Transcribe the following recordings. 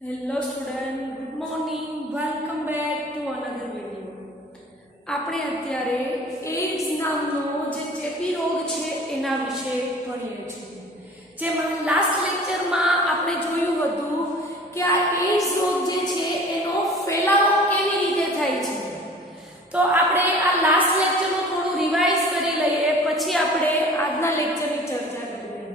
Hello student, good morning. Welcome back to another video. આપણે અત્યારે AIDS નામનો જે ચેપી રોગ છે એના વિશે ભણીએ છીએ. જેમાં લાસ્ટ લેક્ચરમાં આપણે જોયું હતું કે આ એઇડ્સ રોગ જે છે એનો ફેલાવો કેવી રીતે થાય છે. તો આપણે આ લાસ્ટ લેક્ચરનું થોડું રિવાઇઝ કરી લઈએ, પછી આપણે આજના લેક્ચરની ચર્ચા કરીએ.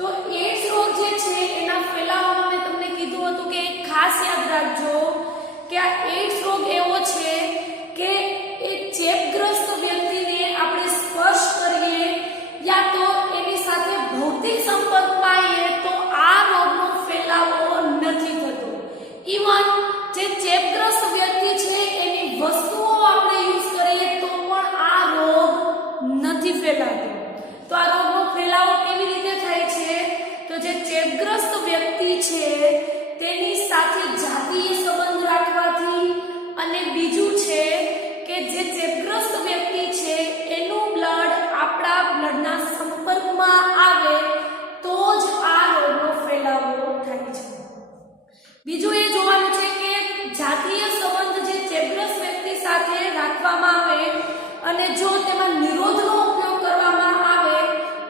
તો એઇડ્સ રોગ જે છે એના ફેલાવામાં મેં તમને કીધું હતું કે ખાસ યાદ રાખજો કે આ એઇડ્સ રોગ એવો છે કે એ ચેપગ્રસ્ત વ્યક્તિને આપણે સ્પર્શ કરીએ યા તો એની સાથે ભૌતિક સંપર્કમાં આવીએ તો આ રોગનો ફેલાવો નથી થતો. ઇવન જે ચેપગ્રસ્ત વ્યક્તિ છે એની વસ્તુઓ આપણે યુઝ કરીએ તો પણ આ રોગ નથી ફેલાતો. તો આ રોગનો ફેલાવો કેવી રીતે થાય છે? તો જે ચેપગ્રસ્ત વ્યક્તિ છે તેની સાથે જાતીય સંબંધ રાખવાથી, અને બીજું છે કે જે ચેપગ્રસ્ત વ્યક્તિ છે એનું બ્લડ આપણા બ્લડના સંપર્કમાં આવે તો જ આ રોગનો ફેલાવો થાય છે. બીજું એ જોવાનું છે કે જાતીય સંબંધ જે ચેપગ્રસ્ત વ્યક્તિ સાથે રાખવામાં આવે અને જો તેમાં નિરોધનો ઉપયોગ કરવામાં આવે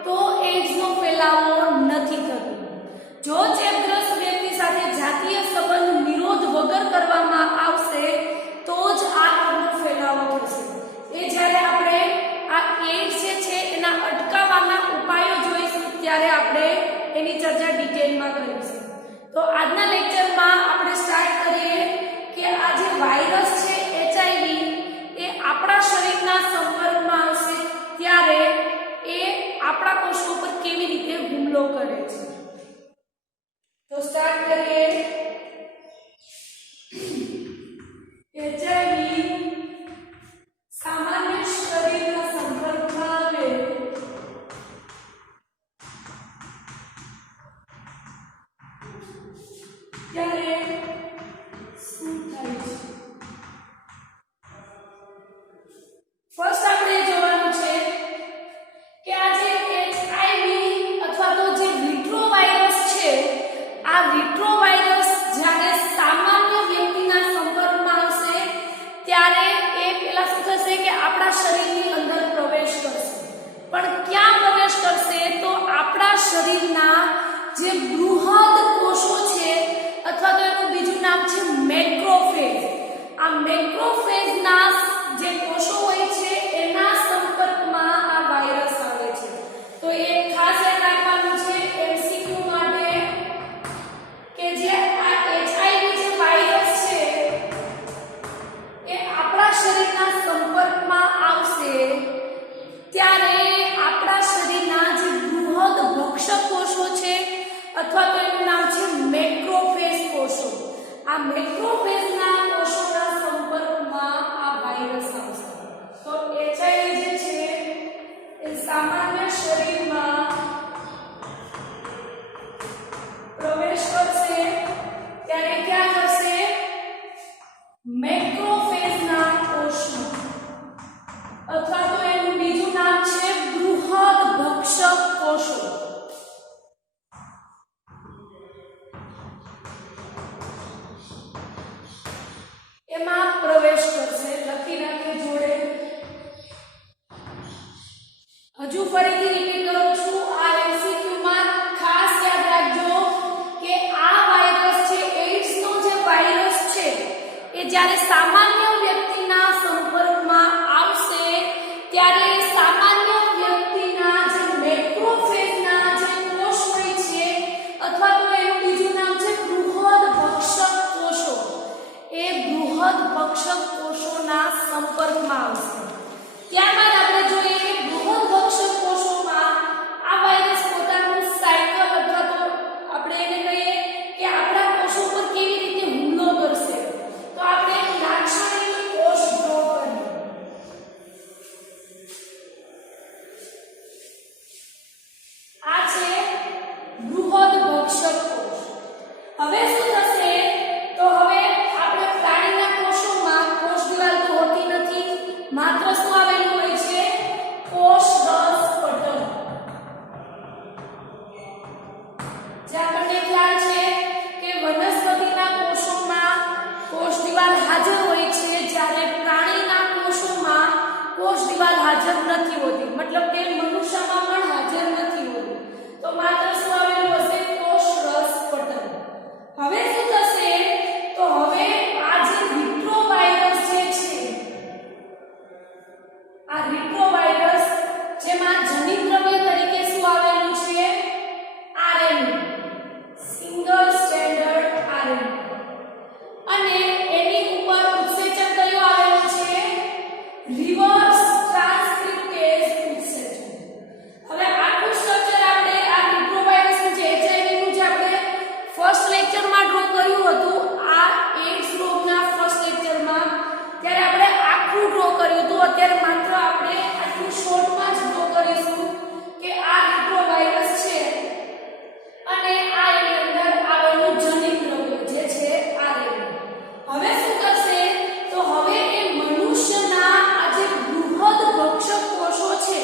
તો એઇડ્સનો ફેલાવો નથી થતો. જો ચેપગ્રસ્ત વ્યક્તિ સાથે જાતીય સંબંધ નિરોધ વગર કરવામાં આવશે તો જ આ રોગનો ફેલાવો થશે. એ જ્યારે આપણે આ એઇડ્સ જે છે એના અટકાવવાના ઉપાયો જોઈશું ત્યારે આપણે એની ચર્ચા ડિટેલમાં કરીશું. તો આજના લેક્ચરમાં આપણે સ્ટાર્ટ કરીએ કે આ જે વાયરસ છે HIV એ આપણા શરીરના સંપર્કમાં આવશે ત્યારે એ આપણા કોષો પર કેવી રીતે હુમલો કરે છે. તો સ્ટાર્ટ કરીએ. HIV સામાન્ય શરીરના સંપર્કમાં આવે ત્યારે શું થાય છે? ફર્સ્ટ આપણે જોવાનું છે કે આ જે HIV અથવા તો જે રિટ્રોવાયરસ છે, આ રિટ્રોવાયરસ જ્યારે સામાન્ય વ્યક્તિના સંપર્કમાં આવશે ત્યારે એ પેલા શું થશે કે આપણા શરીરની અંદર પ્રવેશ કરશે. પણ ક્યાં પ્રવેશ કરશે? તો આપણા શરીરના જે બૃહદ કોષો છે અથવા તો એનું બીજું નામ છે મેક્રોફેજ. આ મેક્રોફેજના જે કોષો હોય છે એના સંપર્કમાં આ વાયરસ આવે છે. તો એ ખાસ યાદ રાખવાનું છે MCQ માટે કે જે આ HIV જે વાયરસ છે એ આપણા શરીરના સંપર્કમાં આવશે ત્યારે આપણા શરીરના જે બૃહદ ભક્ષક કોષો છે અથવા તો એનું નામ છે મેક્રોફેજ કોષો, આ મેક્રોફેજના કોષોના સંપર્કમાં આ વાયરસ આવશે. તો HIV જે છે એ સામાન્ય શરીરમાં પ્રવેશ કરશે ત્યારે ક્યાં કરશે? મેક્રોફેજના કોષમાં, અથવા તો એનું બીજું નામ છે બૃહદ ભક્ષક કોષો. એમાં પ્રવેશ કરશે. લખી રાખીએ જોડે. હજુ ફરીથી રિપીટ કરું છું. આ MCQ માં ખાસ યાદ રાખજો કે આ વાયરસ છે, એઇડ્સ નો જે વાયરસ છે એ જ્યારે સામાન્ય વ્યક્તિના સંપર્કમાં આવશે ત્યારે સામાન્ય વ્યક્તિના જે મેક્રોફેજના જે કોષ હોય છે અથવા તો એનું બીજું નામ છે બૃહદ ભક્ષક કોષો, એ બૃહદ ભક્ષક કોષોના સંપર્કમાં આવશે. ત્યારબાદ આપણે જોઈએ કે બૃહદ ભક્ષક કોષોમાં આ વાયરસ પોતાનું સાયકલ અથવા તો આપણે એને કહીએ કે આપણા કોષો પર કેવી રીતે હુમલો કરશે. તો આપણે યાદ કર્યું હતું. અત્યારે માત્ર આપણે આટલું શોર્ટમાં જ ડ્રો કરીશું કે આ રેટ્રોવાયરસ છે અને આ એની અંદર આવેલું જનિત દ્રવ્ય જે છે આરએનએ. હવે શું કરશે તો હવે એ મનુષ્યના આ જે બૃહદ ભક્ષક કોષો છે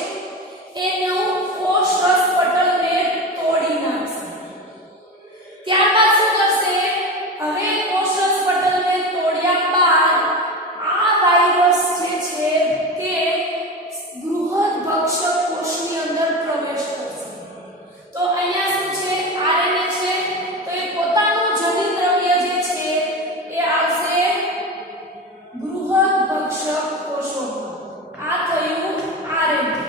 એનું કોષ રસ પટલને તોડી નાખશે. ત્યારબાદ શું કરશે હવે કોષ રસ પટલને તોડ્યા બાદ આ વાયરસ જે છે તે બૃહદ ભક્ષક કોષની અંદર પ્રવેશ કરશે. તો અહીંયા શું છે આરએનએ છે તો એ પોતાનું જનિત દ્રવ્ય જે છે એ આવશે બૃહદ ભક્ષક કોષોમાં. આ થયું આરએનએ.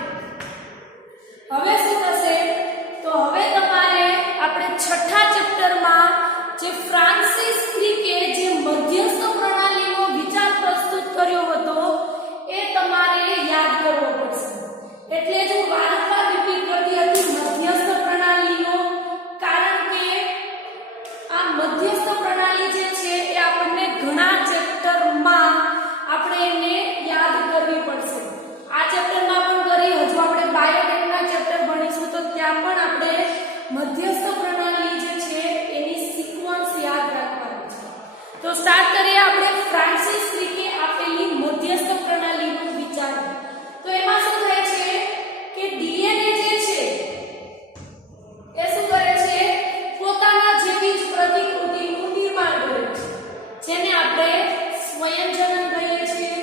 હવે શું થશે તો હવે તમારે આપણે છઠ્ઠા ચેપ્ટરમાં જે ફ્રાન્સિસ ક્રિકે જે મધ્યસ્થ પ્રણાલીનો વિચાર પ્રસ્તુત કર્યો હતો એ તમારે યાદ કરવો પડશે. એટલે જ હું વારંવાર રિપીટ કરતી હતી મધ્યસ્થ પ્રણાલીનો, કારણ કે આ મધ્યસ્થ પ્રણાલી જે છે એ આપણને ઘણા ચેપ્ટરમાં આપણે એને યાદ કરવી પડશે. આ ચેપ્ટરમાં પણ કરી, હજુ આપણે બાયોટેકના ચેપ્ટર ભણીશું તો ત્યાં પણ આપણે મધ્યસ્થ પ્રણાલી જે છે એની સિક્વન્સ યાદ રાખવાની છે. તો સ્ટાર્ટ કરીએ આપણે ફ્રાન્સિસ ક્રિકે આપેલી મધ્યસ્થ પ્રણાલીનો વિચાર. તો એમાં શું થાય છે કે ડીએનએ જે છે એ શું કરે છે પોતાના જેવી જ પ્રતિકૃતિનું નિર્માણ કરે છે જેને આપણે સ્વયંજનન કહીએ છીએ.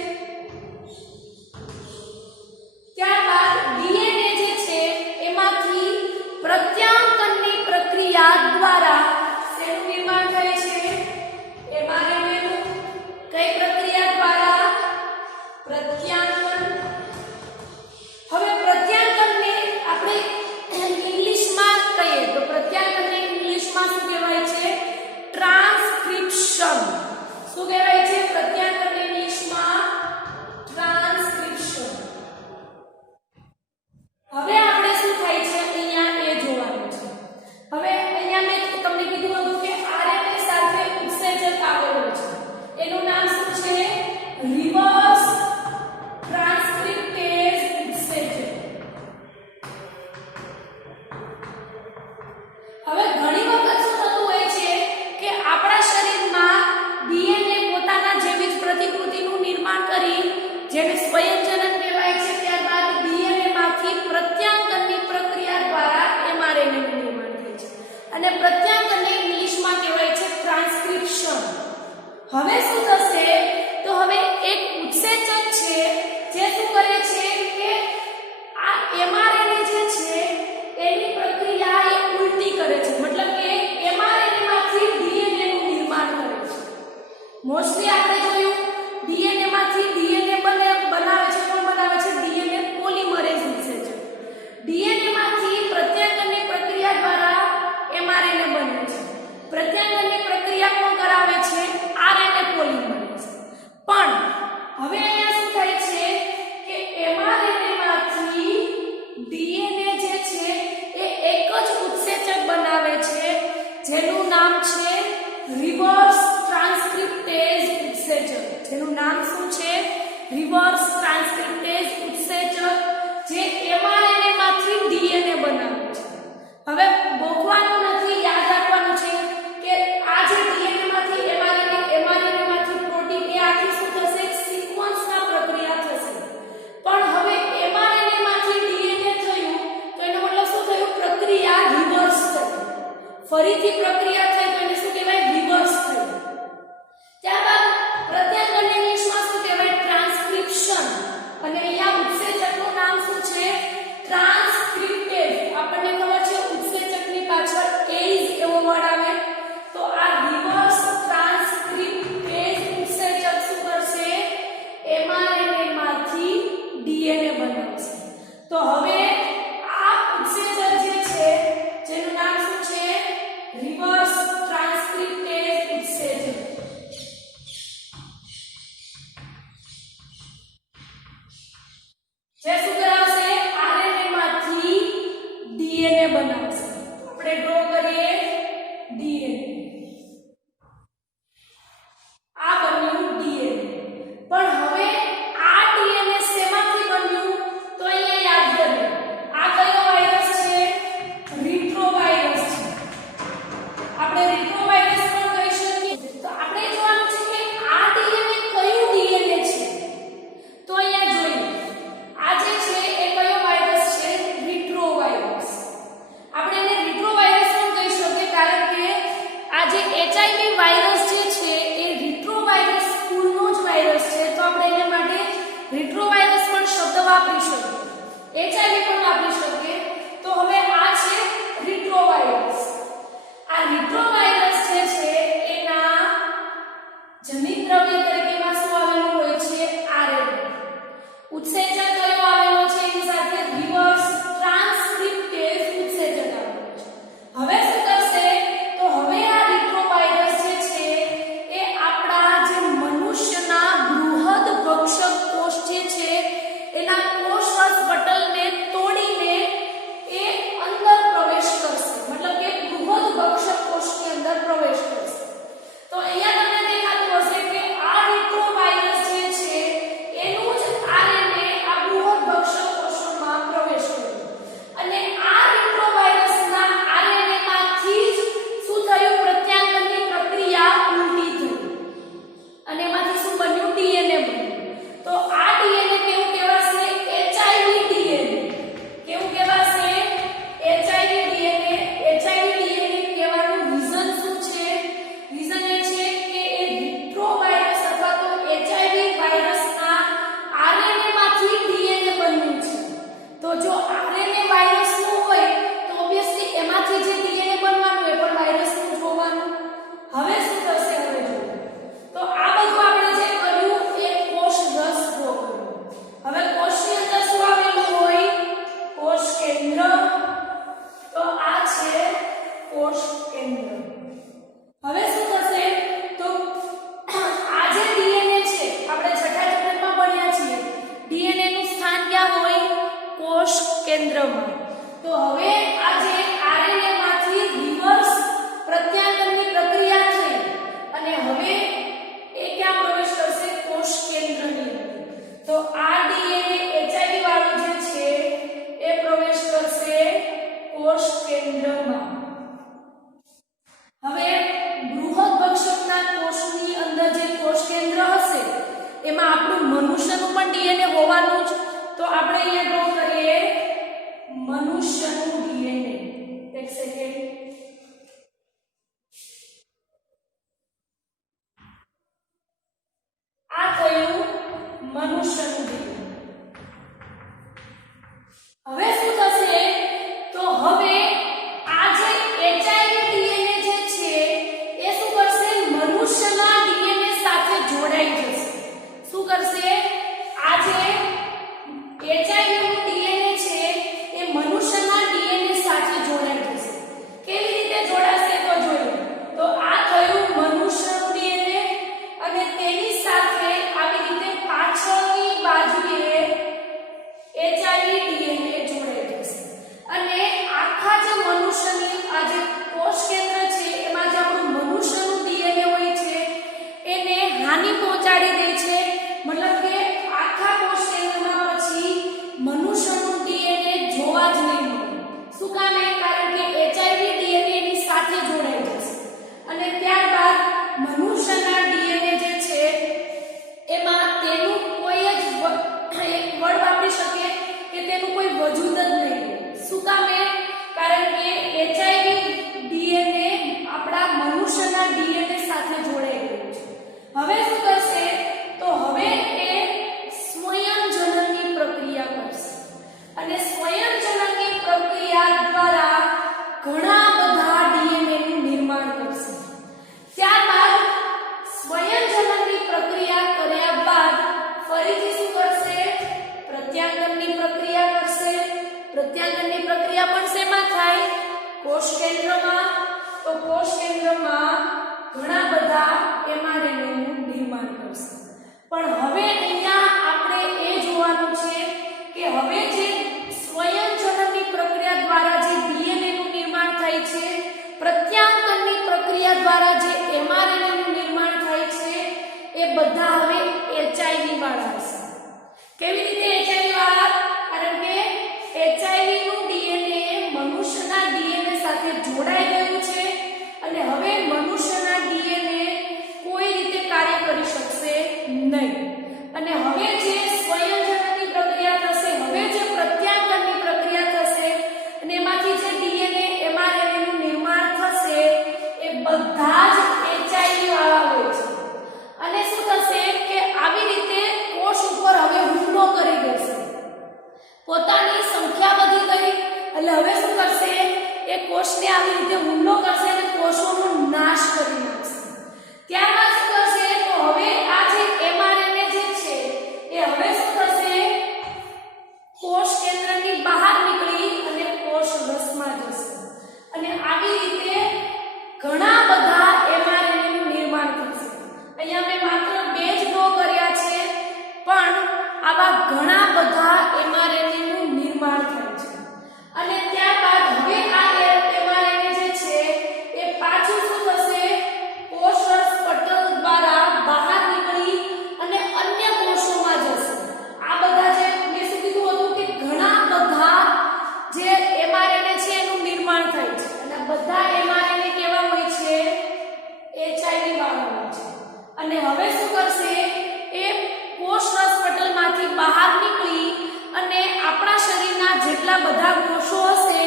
ત્યારબાદ ડીએનએ જે છે એમાંથી પ્રત્યાંકનની પ્રક્રિયા દ્વારા શેનું નિર્માણ થાય છે એમઆરએનએનું. કઈ પ્રક્રિયા દ્વારા? પ્રત્યાંકન. હવે પ્રત્યાંકનને આપણે ઇંગ્લિશમાં કહીએ તો પ્રત્યાંકનને ઇંગ્લિશમાં શું કહેવાય છે? ટ્રાન્સક્રિપ્શન. શું કહેવાય છે પ્રત્યાંકનને ઇંગ્લિશમાં? ટ્રાન્સક્રિપ્શન. હવે આપણે શું થાય છે અહીંયા એ જોવાનું છે. હવે અહીંયા મેં તમને કીધું હતું કે આરએનએ સાથે ઉત્સેચક આવેલું છે. એનું નામ શું છે? રિવર્સ ટ્રાન્સક્રિપ્ટેઝ ઉત્સેચક. હવે ઘણી વખત શું થતું હોય છે કે આપણા શરીરમાં ડીએનએ પોતાના જેવી જ પ્રતિકૃતિનું નિર્માણ કરી જેને સ્વયંજનન કહેવાય છે. ત્યારબાદ ડીએનએ માંથી પ્રત્યાંકનની પ્રક્રિયા દ્વારા એમઆરએનએનું નિર્માણ થાય છે અને પ્રત્યાંકનને ઇંગ્લિશમાં કહેવાય છે ટ્રાન્સક્રિપ્શન. હવે શું થશે તો હવે એક ઉત્સેચક છે જે શું કરે છે કે આ એમઆરએનએ જે છે એની પ્રક્રિયા એ ઉલટી કરે છે. મતલબ કે એમઆરએનએ માંથી ડીએનએ નું નિર્માણ કરે છે. મોસ્ટલી આપણે જોયું ડીએનએ માંથી ડીએનએ બનાવે છે. કોણ બનાવે છે? DNA polymerase ઉત્સેચક. ડીએનએ માંથી પ્રત્યાંકનની પ્રક્રિયા દ્વારા એમઆરએનએ બને છે. પ્રત્યાંકનની પ્રક્રિયા કોણ કરાવે છે? RNA polymerase. પણ હવે અહીંયા શું થાય છે કે એમઆરએનએ માંથી ડીએનએ જે છે એ એક જ ઉત્સેચક બનાવે છે જેનું નામ છે રિવર્સ ટ્રાન્સક્રિપ્ટેઝ ઉત્સેચક. જેનું નામ શું છે? રિવર્સ ટ્રાન્સક્રિપ્ટેઝ ઉત્સેચક, જે એમઆરએનએ માંથી ડીએનએ બનાવે છે. હવે ગોખવાનું નથી, યાદ રાખવાનું છે કે આ જે ડીએનએ માંથી એમઆરએનએ માંથી પ્રોટીન એ આખી શું થશે? સિક્વન્સના પ્રક્રિયા થશે. પણ હવે એમઆરએનએ માંથી ડીએનએ થયું તો એનો મતલબ શું થયું? પ્રક્રિયા રિવર્સ થઈ. ફરીથી પ્રક્રિયા થઈ તો એને શું કહેવાય? રિવર્સ થઈ. ત્યારબાદ પ્રત્યાંકનને ઇંગ્લિશમાં શું કહેવાય? ટ્રાન્સક્રિપ્શન. અને અહીંયા ઉત્સેચકનું નામ શું છે? ટ્રાન્સક્રિપ્ટેઝ. આપણે એચઆઈવી વાયરસ જે છે એ રિટ્રોવાયરસ કુળનો જ વાયરસ છે, તો આપણે એના માટે રિટ્રોવાયરસ પણ શબ્દ વાપરી શકીએ, એચઆઈવી પણ વાપરી શકીએ. તો હવે આ છે રિટ્રોવાયરસ. આ રિટ્રોવાયરસ જે છે એના જનિત દ્રવ્ય તરીકેમાં શું આવેલું હોય છે? આરએનએ. ઉત્સેચક કયો આવેલો છે? એની સાથે રિવર્સ ટ્રાન્સક્રિપ્ટેઝ ઉત્સેચક આવેલું છે. હવે શું કરશે? તો હવે આ રિટ્રોવાયરસ જે છે એ આપણા જે મનુષ્યના બૃહદ ભક્ષક કોષ જે છે એના કોષરસ પટલને તોડીને એ અંદર પ્રવેશ કરશે, મતલબ કે બૃહદ ભક્ષક કોષની અંદર પ્રવેશ કરશે. તો અહીંયા તમને દેખાતું હશે કે આ રિટ્રોવાયરસ જે છે એનું જ આરએનએ આ બૃહદ ભક્ષક કોષોમાં પ્રવેશ કર્યો અને આ રિટ્રોવાયરસના આરએનએ માંથી જ શું થયું? પ્રત્યાંગનની પ્રક્રિયા ઉલટી થઈ અને એમાંથી શું બન્યું? ડીએનએ બન્યું. તો આ ડીએનએ કેવું કહેવાશે? HIV DNA. કેવું કહેવાશે? HIV DNA. એચઆઈવી ડીએનએ કહેવાનું રીઝન શું છે? રીઝન એ છે કે એ રિટ્રોવાયરસ અથવા તો એચઆઈવી વાયરસના આરએનએ માંથી ડીએનએ બન્યું છે. તો જો આરએનએ વાયરસનું હોય તો ઓબ્વિયસલી એમાંથી જે ડીએનએ બનવાનું એ પણ વાયરસનું જ હોવાનું. હવે શું થશે? હવે જોઈએ. તો આ બધું આપણે જે કર્યું એ કોષ રસ કર્યું. હવે કોષની અંદર શું આવેલું હોય? કોષ કેન્દ્ર. તો આ છે કોષ કેન્દ્ર. હવે શું થશે? તો આ જે ડીએનએ છે આપણે છઠ્ઠા ચેપ્ટરમાં ભણ્યા છીએ, ડીએનએ નું સ્થાન ક્યાં હોય? કોષ કેન્દ્રમાં. તો હવે આ જે આરએનએ માંથી રિવર્સ પ્રત્યાંગનની પ્રક્રિયા થઈ અને હવે એ ક્યાં પ્રવેશ કરશે? કોષ કેન્દ્રની અંદર. તો આ ડીએનએ એચઆઈવી વાળું જે છે એ પ્રવેશ કરશે કોષ કેન્દ્રમાં. હવે બૃહદ ભક્ષકના કોષની અંદર જે કોષ કેન્દ્ર હશે એમાં આપણું મનુષ્યનું પણ ડીએનએ હોવાનું જ. તો આપણે અહીંયા ડ્રો કરીએ મનુષ્યનું ડીએનએ. એક સેકન્ડ. આ થયું મનુષ્યનું ડીએનએ. હવે શું થશે? તો હવે આ જે એચઆઈવી ડીએનએ જે છે એ શું કરશે? મનુષ્યના ડીએનએ સાથે જોડાઈ જશે. શું કરશે? આ જે એચઆઈવી નું ડીએનએ છે એ મનુષ્યના ડીએનએ સાથે જોડાઈ જશે. કેવી રીતે જોડાશે? તો જોઈએ. તો આ થયું મનુષ્યનું ડીએનએ અને તેની સાથે આવી રીતે પાછળની બાજુએ એચઆઈવી ડીએનએ જોડાઈ જશે અને આખા જે મનુષ્યની આ જે કોષ કેન્દ્ર છે એમાં જે આપણું મનુષ્યનું ડીએનએ હોય છે એને હાનિ પહોંચાડી દે છે. મતલબ કે આખા કોષ કેન્દ્રમાં પછી મનુષ્યનું ડીએનએ જોવા જ નહીં મળે. શું કામે? કારણ કે એચઆઈવી ડીએનએ એની સાથે જોડાઈ જશે અને ત્યારબાદ મનુષ્યના ડીએનએ જે છે એમાં તેનું કોઈ જ એક વર્ડ વાપરી શકીએ કે તેનું કોઈ વજૂદ જ નહીં. શું કામે? કારણ કે એચઆઈવી ડીએનએ આપણા મનુષ્યના ડીએનએ સાથે જોડાઈ ગયું છે. હવે શું કરશે? તો હવે એ સ્વયંજનનની પ્રક્રિયા કરશે અને સ્વયંજનનની પ્રક્રિયા દ્વારા ઘણા બધા ડીએનએ નું નિર્માણ કરશે. ત્યારબાદ સ્વયંજનનની પ્રક્રિયા કર્યા બાદ ફરીથી શું કરશે? પ્રત્યાંગનની પ્રક્રિયા કરશે. પ્રત્યાંગનની પ્રક્રિયા પણ શેમાં થાય? કોષ કેન્દ્રમાં. તો કોષ કેન્દ્રમાં ઘણા બધા એમઆરએનએ નું નિર્માણ કરશે. પણ હવે અહીંયા આપણે એ જોવાનું છે કે હવે જે સ્વયંજનનની પ્રક્રિયા દ્વારા જે ડીએનએ નું નિર્માણ થાય છે, પ્રત્યાંગનની પ્રક્રિયા દ્વારા જે એમઆરએનએ નું નિર્માણ થાય છે એ બધા હવે એચઆઈવી વાળા હશે. કેવી રીતે એચઆઈવી વાળા? કારણ કે એચઆઈવી નું ડીએનએ મનુષ્યના ડીએનએ સાથે જોડાઈ ગયું છે અને હવે મનુષ્યના ડીએનએ કોઈ રીતે કાર્ય કરી શકશે નહીં અને હવે જે સ્વયંજનનની પ્રક્રિયા થશે, હવે જે પ્રત્યાંગનની પ્રક્રિયા થશે અને એમાંથી જે ડીએનએ એમઆરએનએ નું નિર્માણ થશે એ બધા જ ઘણા બધા mRNA નું નિર્માણ થાય છે અને ત્યારબાદ હવે આ mRNA જે છે એ પાછું શું થશે કોષરસ પટલ દ્વારા બહાર નીકળી અને અન્ય કોષોમાં જશે આ બધા જે મેં શું કીધું હતું કે ઘણા બધા જે mRNA છે એનું નિર્માણ થાય છે અને બધા mRNA કેવા હોય છે HIV વાળા હોય છે અને હવે શું કરશે એ કોષરસ પટલમાંથી બહાર નીકળી અને આપણા શરીરના જેટલા બધા કોષો હશે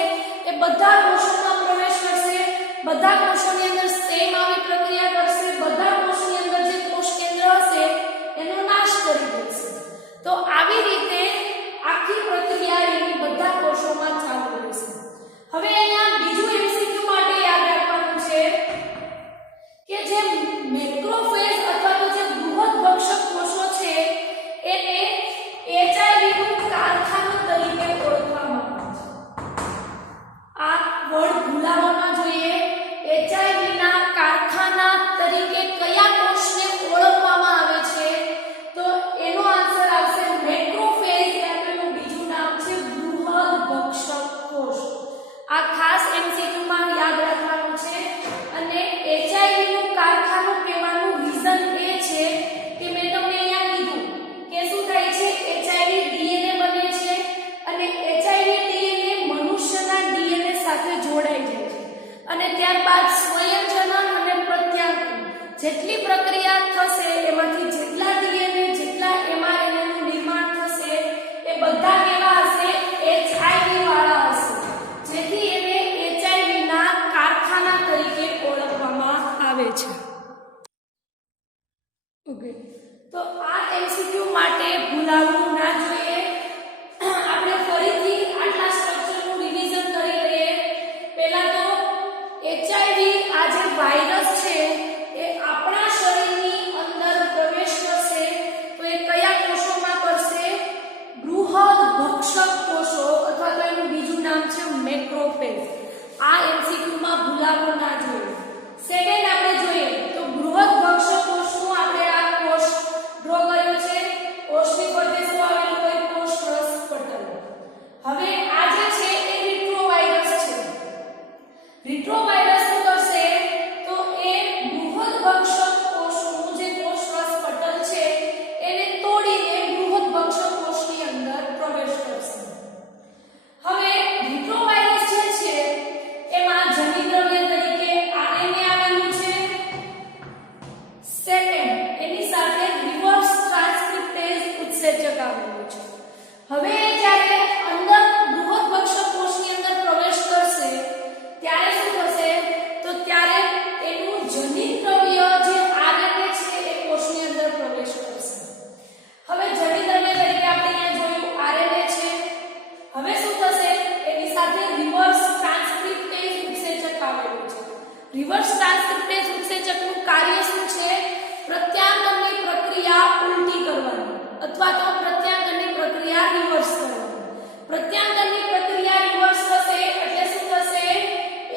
એ બધા કોષોમાં પ્રવેશ કરશે બધા કોષોની અંદર સેમ આવી પ્રક્રિયા કરશે બધા કોષની અંદર જે કોષ કેન્દ્ર હશે એનો નાશ કરી દેશે તો આવી રીતે આખી પ્રક્રિયા એની બધા કોષોમાં ચાલુ રહેશે હવે અહીંયા બીજું એમસીક્યુ માટે યાદ રાખવાનું છે કે જે મેક્રોફેજ અથવા તો જે બૃહદ ભક્ષક કોષો છે એને HIV નું કારખાનું તરીકે ઓળખવામાં આવે છે આ વર્ડ ભૂલાવવા જોઈએ HIV ના કારખાના તરીકે કયા કોષને ઓળખવામાં આવે છે તો એનો આન્સર આવશે મેક્રોફેજ એનું બીજું નામ છે બૃહદ ભક્ષક કોષ આ ખાસ MCQ માં યાદ રાખવાનું છે અને HIV નું કારખાનું કહેવાનું રીઝન એ છે કે મેં તમને અહીંયા કીધું કે શું થાય છે HIV DNA બને છે અને HIV DNA મનુષ્યના DNA સાથે જોડાઈ જાય છે અને ત્યારબાદ સ્વયંજનન અને પ્રત્યાંકન જેટલી પ્રક્રિયા થશે એમાંથી જેટલા DNA જેટલા mRNA નું નિર્માણ થશે એ બધા કેવા હશે HIV વાળા હશે જેથી એને HIV ના કારખાના તરીકે ઓળખવામાં આવે છે ઓકે તો આ MCQ માટે ભૂલાવવું ના જોઈએ આપણે ફરીથી આટલા સ્ટ્રક્ચરનું રિવિઝન કરી લઈએ પહેલા તો HIV આ જે વાયરસ છે એ આપણા શરીરની અંદર પ્રવેશ કરશે તો એ કયા કોષોમાં કરશે બૃહદ ભક્ષક કોષો અથવા તો એનું બીજું નામ છે મેક્રોફેજ આ MCQ માં ભૂલાવવું ના જોઈએ સેકન્ડ આપણે જોઈએ તો બૃહદ ભક્ષક કોષનું આપણે આ કોષ ડ્રો કર્યો છે કોષની ફરતે શું આવેલું હોય કોષરસ પટલ હવે આ જે છે એ રિટ્રોવાયરસ છે રિટ્રોવાયરસ શું કરશે તો એ બૃહદ ભક્ષક કોષનું જે કોષરસ પટલ છે એને તોડીને બૃહદ ભક્ષક કોષની અંદર પ્રવેશ કરશે હવે રિટ્રોવાયરસ જે છે એમાં જનીદ્રવ્ય તરીકે RNA આવેલું છે સેકન્ડ એની સાથે રિવર્સ ટ્રાન્સક્રિપ્ટેઝ ઉત્સેચક આવેલું છે હવે જ્યારે અંદર બૃહદ ભક્ષક કોષની અંદર પ્રવેશ કરશે ત્યારે શું થશે તો ત્યારે એનું જનીદ્રવ્ય જે RNA છે એ કોષની અંદર પ્રવેશ કરશે હવે જનીદ્રવ્ય તરીકે આપણે અહીંયા જોયું RNA છે હવે શું થશે એની સાથે રિવર્સ ટ્રાન્સક્રિપ્ટેઝ ઉત્સેચક આવેલું છે રિવર્સ ટ્રાન્સક્રિપ્ટેઝ ઉત્સેચકનું કાર્ય શું છે પ્રત્યાંગનની પ્રક્રિયા ઉલટી કરવાની અથવા તો પ્રત્યાંગનની પ્રક્રિયા રિવર્સ કરવાની પ્રત્યાંગનની પ્રક્રિયા રિવર્સ થશે એટલે શું થશે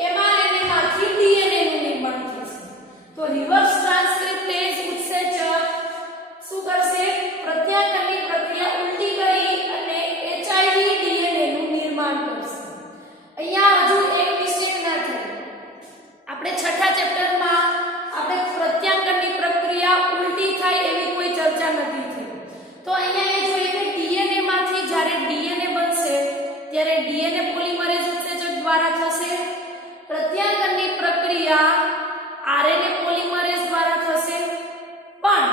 mRNA માંથી DNA નું નિર્માણ થશે તો રિવર્સ ટ્રાન્સક્રિપ્ટેઝ ઉત્સેચક શું કરશે પ્રત્યાંગનની પ્રક્રિયા ઉલટી કરી અને HIV DNA નું નિર્માણ કરશે અહીંયા હજુ એક મિસ્ટેક ના થાય આપણે છઠ્ઠા ચેપ્ટરમાં આપણે પ્રત્યાંગનની પ્રક્રિયા ઉલટી થાય એવી કોઈ ચર્ચા નથી થઈ તો અહીંયા એ જોઈએ કે DNA માંથી જ્યારે DNA બનશે ત્યારે DNA પોલિમરેઝ ઉત્સેચક દ્વારા થશે પ્રત્યાંગનની પ્રક્રિયા RNA પોલિમરેઝ દ્વારા થશે પણ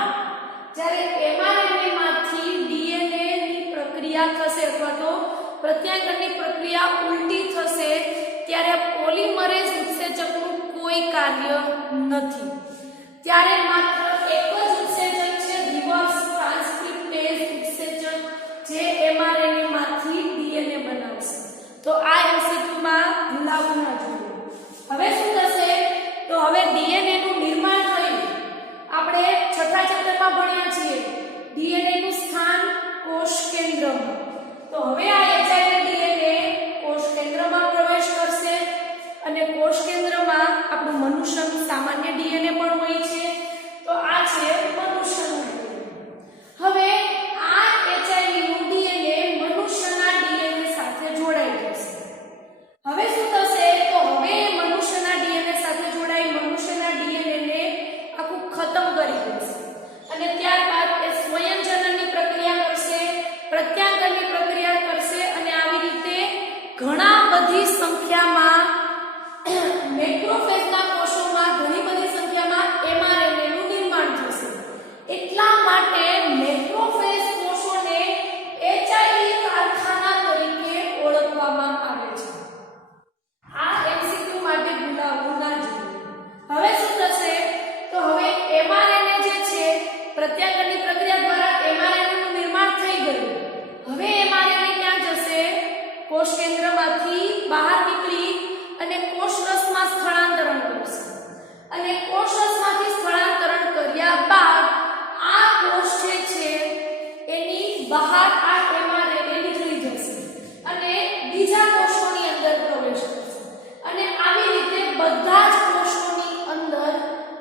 જ્યારે mRNA માંથી DNA ની પ્રક્રિયા થશે અથવા તો પ્રત્યાંગનની પ્રક્રિયા ઉલટી થશે ત્યારે પોલિમરેઝ ઉત્સેચકનું કોઈ કાર્ય નથી ત્યારે માત્ર એક જ ઉત્સેચક છે રિવર્સ ટ્રાન્સક્રિપ્ટેઝ ઉત્સેચક જે mRNA માંથી DNA બનાવશે તો આ MCQ માં ભૂલાવવું ના જોઈએ હવે શું થશે તો હવે DNA નું નિર્માણ થયું આપણે છઠ્ઠા ચેપ્ટરમાં ભણ્યા છીએ DNA નું સ્થાન કોષ કેન્દ્રમાં તો હવે આ HIV DNA કોષ કેન્દ્રમાં પ્રવેશ કરશે અને કોષ કેન્દ્રમાં આપણું મનુષ્યનું સામાન્ય DNA પણ હોય છે તો આ છે મનુષ્યનું DNA હવે આ HIV નું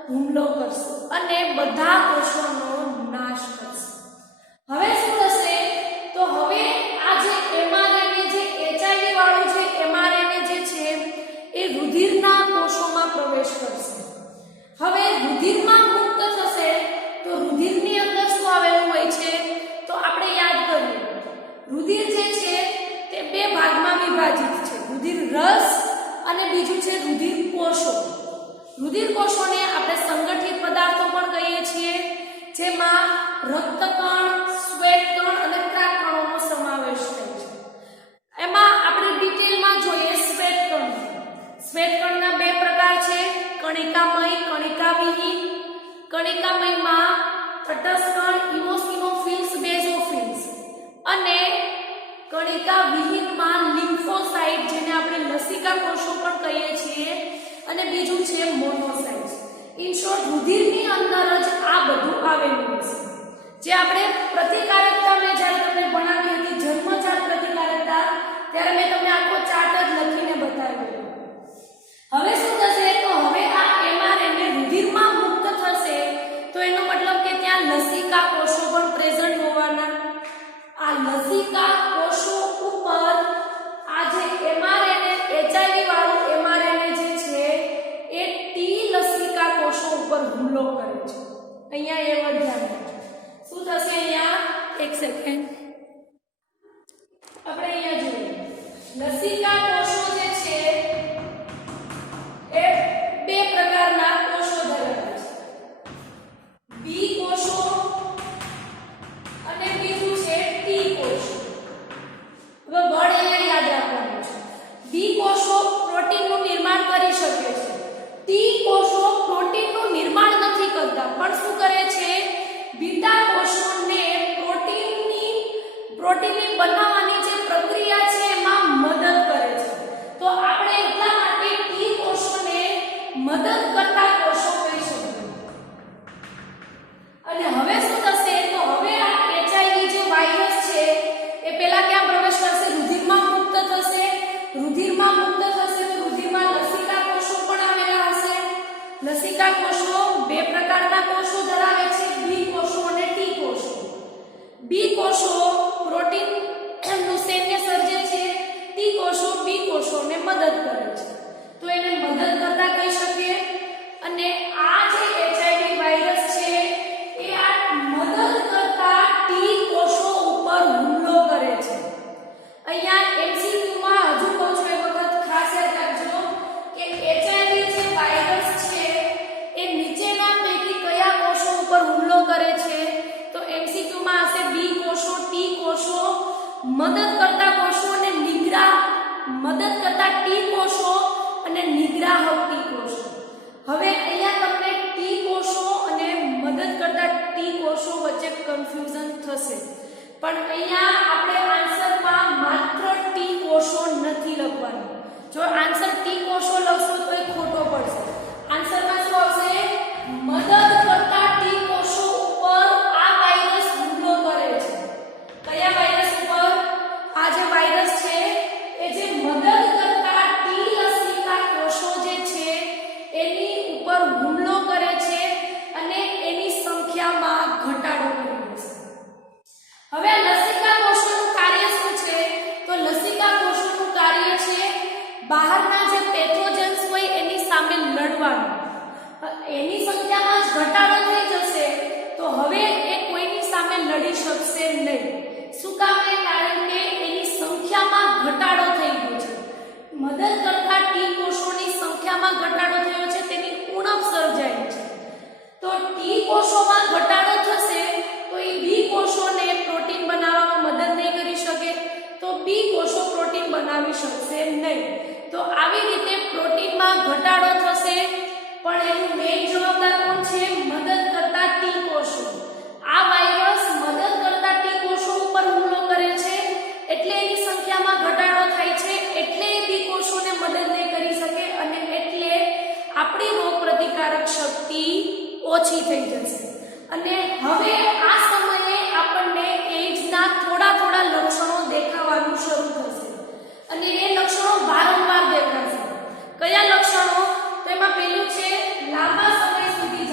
હુમલો કરશે અને બધા કોષોનો નાશ કરશે. હવે શું થશે? તો હવે આ જે mRNA જે HIV વાળું જે mRNA જે છે એ રુધિરના કોષોમાં પ્રવેશ કરશે. હવે રુધિરમાં મુક્ત થશે તો રુધિરની અંદર શું આવેલું હોય છે? તો આપણે યાદ કરીએ, રુધિર જે છે તે બે ભાગમાં વિભાજિત છે, રુધિર રસ અને બીજું છે રુધિર કોષો. રુધિર કોષોને આપણે સંગઠિત પદાર્થો પણ કહીએ છીએ, જેમાં રક્તકણ, શ્વેતકણ અને ત્રાકકણોનો સમાવેશ થાય છે. એમાં આપણે ડિટેલમાં જોઈએ શ્વેતકણ. શ્વેતકણના બે પ્રકાર છે, કણિકામય, કણિકાવિહીન. કણિકામયમાં તટસ્થ ઇઓસિનોફિલ્સ, બેઝોફિલ્સ અને કણિકાવિહીનમાં લિમ્ફોસાઇટ જેને આપણે લસિકા કોષો પણ કહીએ છીએ અને બીજું છે મોનોસાઇટ્સ. ઇન શોર્ટ રુધિરની અંદર જ આ બધું આવેલું છે. જે આપણે પ્રતિકારકતા મેં જ્યારે તમને ભણાવી હતી, જન્મજાત પ્રતિકારકતા, ત્યારે મેં તમને આખો ચાર્ટ જ લખીને બતાવ્યો. હવે શું થશે? તો હવે આ mRNA રુધિરમાં મુક્ત થશે તો એનો મતલબ કે ત્યાં લસિકા કોષો પણ પ્રેઝન્ટ હોવાના. આ લસિકા કોષો ઉપર આ જે mRNA HIV વાળું mRNA જે છે એ ટી લસિકા કોષો ઉપર હુમલો કરે છે. અહીંયા એ વાત ધ્યાન રાખજો. શું થશે અહીંયા? એક સેકન્ડ, આપણે અહીંયા જોઈએ લસિકા કોષો જે છે એ બે પ્રકારના કોષો ધરાવે છે, બી કોષો અને બીજું છે ટી કોષો. હવે વર્ડ અહીંયા યાદ રાખવાનું છે. બી કોષો પ્રોટીનનું નિર્માણ કરી શકે છે, ટી કોષો પ્રોટીનનું નિર્માણ નથી કરતા, પણ શું કરે છે? બીટા કોષોને પ્રોટીનની બનાવવાની જે પ્રક્રિયા છે એમાં મદદ કરે છે. તો આપણે એટલા માટે ટી કોષોને મદદ કરતા કોષો કહી શકીએ. અને હવે શું થશે? તો હવે આ HIV જે વાયરસ છે એ પહેલા ક્યાં પ્રવેશ કરશે? રુધિરમાં મુક્ત થશે. રુધિરમાં મુક્ત થશે તો રુધિરમાં લસિકા કોષો પણ આવેલા હશે. લસિકા કોષો બે પ્રકારના કોષો ધરાવે છે, બી કોષો અને ટી કોષો. બી કોષો પ્રોટીન નું સૈન્ય સર્જે છે, ટી કોષો બી કોષોને મદદ કરે છે. તો એને મદદ કરતા કહી શકીએ. અને આ જે HIV વાયરસ છે એ આ મદદ કરતા ટી કોષો ઉપર હુમલો કરે છે. અહીંયા MCQ માં હજુ કહું છું, એક વખત ખાસ યાદ રાખજો કે HIV જે વાયરસ છે એ નીચેના પૈકી કયા કોષો ઉપર હુમલો કરે છે? તો MCQ માં હશે બી કોષો, ટી કોષો, મદદ કરતા કોષો અને મદદ કરતા ટી કોષો અને નિગ્રાહક ટી કોષો. હવે અહીંયા તમને ટી કોષો અને મદદ કરતા ટી કોષો વચ્ચે કન્ફ્યુઝન થશે, પણ અહીંયા આપણે આન્સરમાં માત્ર ટી કોષો નથી લખવાનું. જો આન્સર ટી કોષો લખશો તો એ ખોટો પડશે. આન્સરમાં શું આવશે? મદદ કરતા ટી કોષો ઉપર આ વાયરસ હુમલો કરે છે. કયા વાયરસ ઉપર? આ જે વાયરસ છે એ જે મદદ કરતા ટી લસિકા કોષો જે છે એની ઉપર હુમલો કરે છે અને એની સંખ્યામાં ઘટાડો કરે છે. હવે લસિકા કોષોનું કાર્ય શું છે? તો લસિકા કોષોનું કાર્ય છે બહારના જે પેથોજન્સ હોય એની સામે લડવાનું. એની સંખ્યામાં જ ઘટાડો થઈ જશે તો હવે એ કોઈની સામે લડી શકશે નહીં. શું કામ? કારણ કે એની સંખ્યામાં ઘટાડો થઈ ગયો છે. મદદ કરતા ટી કોષોની સંખ્યામાં ઘટાડો થયો છે, તેની ઉણપ સર્જાઈ છે. તો ટી કોષોમાં ઘટાડો થશે તો એ બી કોષોને પ્રોટીન બનાવવામાં મદદ નહીં કરી શકે, તો બી કોષો પ્રોટીન બનાવી શકશે નહીં. તો આવી રીતે પ્રોટીનમાં ઘટાડો થશે, પણ એનું મેઇન જવાબદાર કોણ છે? મદદ કરતા ટી કોષો. આ વાયરસ મદદ કરતા ટી કોષો ઉપર હુમલો કરે છે એટલે એની સંખ્યામાં ઘટાડો થાય છે, એટલે એ બી કોષોને મદદ નહીં કરી શકે અને એટલે આપણી રોગ પ્રતિકારક શક્તિ ઓછી થઈ જશે. અને હવે આ સમયે આપણને એઇડ્સના થોડા લક્ષણો દેખાવાનું શરૂ થશે અને એ લક્ષણો વારંવાર દેખાશે. કયા લક્ષણો? તો એમાં પહેલું છે લાંબા સમય સુધી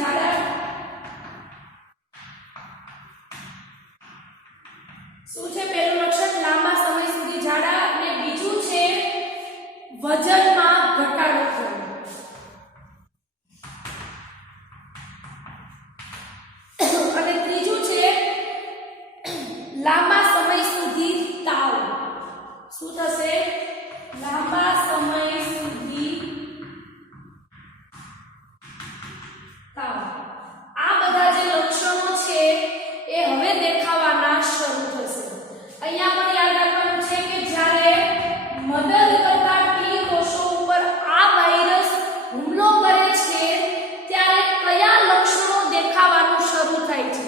લાંબા સમય સુધી તાવ. શું થશે? લાંબા સમય સુધી તાવ. આ બધા જે લક્ષણો છે એ હવે દેખાવાના શરૂ થશે. અહીંયા પણ યાદ રાખવાનું છે કે જ્યારે મદદ કરતા ટી કોષો ઉપર આ વાયરસ હુમલો કરે છે ત્યારે કયા લક્ષણો દેખાવાનું શરૂ થાય છે?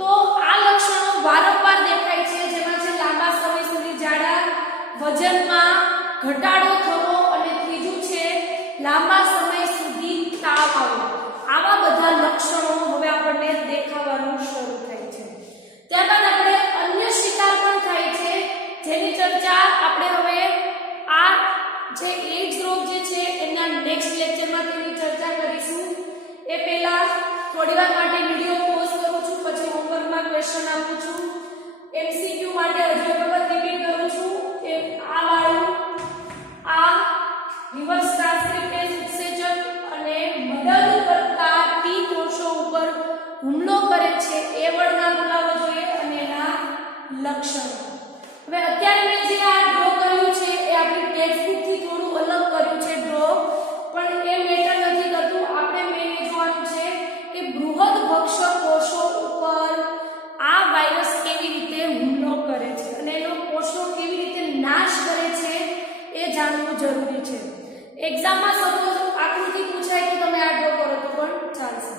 તો આ લક્ષણો વારંવાર દેખાય છે, જેમાં છે લાંબા સમય સુધી ઝાડા, વજનમાં ઘટાડો થવો અને ત્રીજું છે લાંબા સમય સુધી તાવ આવવો. આવા બધા લક્ષણો હવે આપણને દેખાવાનું શરૂ થાય છે. ત્યારબાદ આપણે અન્ય શિકાર પણ થાય છે, જેની ચર્ચા આપણે હવે આ જે એઇડ્સ રોગ જે છે એના નેક્સ્ટ લેક્ચરમાં તેની ચર્ચા કરીશું. એ પહેલા થોડીવાર માટે વિડિયો પોઝ કરું છું, પછી હોમવર્કમાં ક્વેશ્ચન આપું છું. એમસીક્યુ માટે હજુ એક વખત રિપીટ કરું છું કે આ વાળું આ રિવર્સ ટ્રાન્સક્રિપ્ટેઝ ઉત્સેચક અને મદદ કરતા ટી કોષો ઉપર હુમલો કરે છે એ વર્ણન બોલાવવો જોઈએ અને એના લક્ષણો. હવે અત્યારે મેં જે આ ડ્રો કર્યું છે એ આપણી ટેક્સ્ટબુક થી થોડું અલગ કર્યું છે ડ્રો, પણ એ મેટર નથી કરતું. આપણે મેં એ જોવાનું છે કે બૃહદ ભક્ષક કોષો ઉપર આ વાયરસ કેવી રીતે હુમલો કરે છે અને એનો કોષો કેવી રીતે નાશ કરે છે એ જાણવું જરૂરી છે. એક્ઝામમાં સપોઝ આકૃતિ પૂછાય તો તમે આ ડ્રો કરો તો પણ ચાલશે.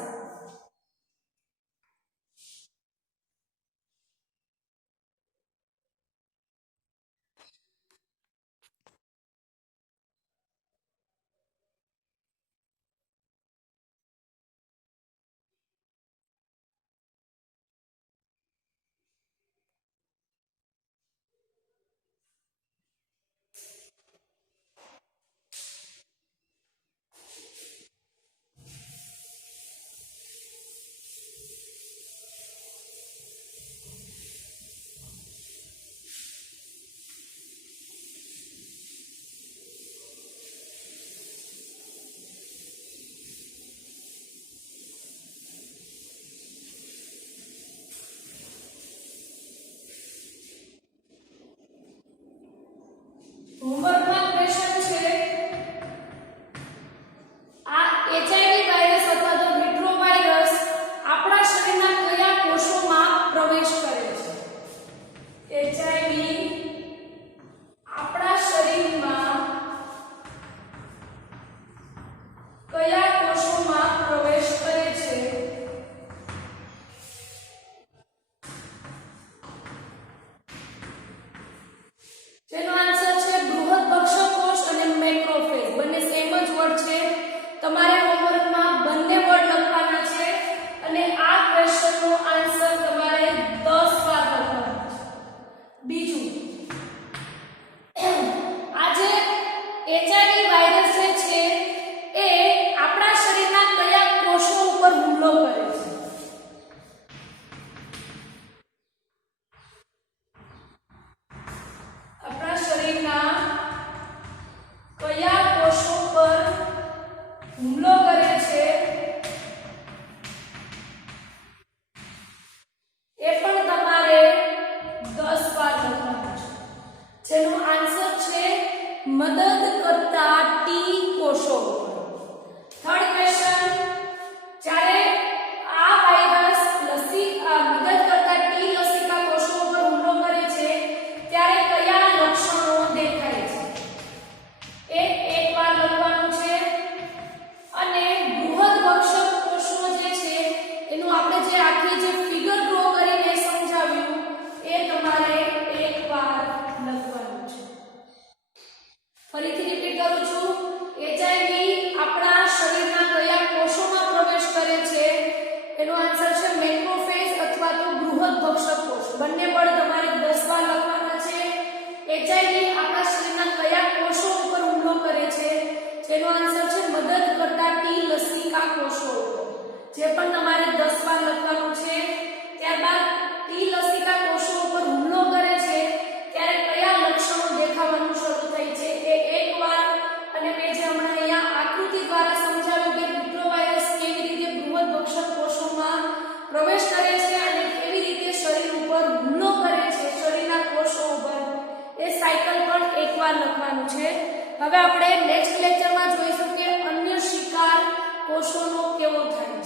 હોમવર્કમાં ક્વેશ્ચન છે આ એચઆઈવી વાયરસ અથવા તો વિટ્રો વાયરસ આપણા શરીરના કયા કોષોમાં પ્રવેશ કરે છે? એચઆઈવી આપણા શરીરમાં કયા કોષોમાં પ્રવેશ કરે છે? જેનો આન્સર છે બૃહદ ભક્ષક કોષ અને મેક્રોફેજ. બંને સેમ જ વર્ડ છે. તમારે હોમવર્કમાં બંને વર્ડ લખવાના છે અને આ ક્વેશ્ચનનો આન્સર તમારે 10 વાર લખવાનો છે. બીજું, આ જે એચઆઈવી વાયરસ જે છે એ આપણા શરીરના કયા કોષો ઉપર હુમલો કરે છે? આપણા શરીરના કયા કોષો પર હુમલો કરે છે એ પણ તમારે 10 વાર લખવાનું છે. જેનો આન્સર છે મદદ કરતા ટી કોષો. થર્ડ ક્વેશ્ચન, જ્યારે આ વાયરસ મદદ કરતા ટી લસિકા કોષો પર હુમલો કરે છે ત્યારે કયા લક્ષણો દેખાય છે? એક વાર લખવાનું છે. અને બૃહદ ભક્ષક કોષો જે છે એનું આપણે જે આખી જે ફિગર ડ્રો કરીને સમજાવ્યું એ તમારે એક વાર લખવાનું છે. ફરીથી રિપીટ કરું છું. એચઆઈવી આપણા શરીરના કયા કોષોમાં પ્રવેશ કરે છે? એનો આન્સર છે મેક્રોફેજ અથવા તો બૃહદ ભક્ષક કોષ. બંને વર્ડ તમારે 10 વાર લખવાના છે. એચઆઈવી આપણા શરીરના કયા કોષો ઉપર હુમલો કરે છે? જેનો આન્સર છે મદદ કરતા ટી લસિકા કોષો. જે પણ તમારે 10 વાર લખવાનું છે. ત્યારબાદ ટી લસિકા કોષો ઉપર હુમલો કરે છે ત્યારે કયા લક્ષણો દેખાવાનું શરૂ થાય છે એ એક વાર, અને મેં જે હમણાં અહીંયા આકૃતિ દ્વારા સમજાવ્યું કે વિટ્રો વાયરસ કેવી રીતે બૃહદ ભક્ષક કોષોમાં પ્રવેશ કરે છે અને કેવી રીતે શરીર ઉપર હુમલો કરે છે કરવાનું છે. હવે આપણે નેક્સ્ટ લેક્ચરમાં જોઈશું કે અન્ય શિકાર કોષોનો કેવો થાય.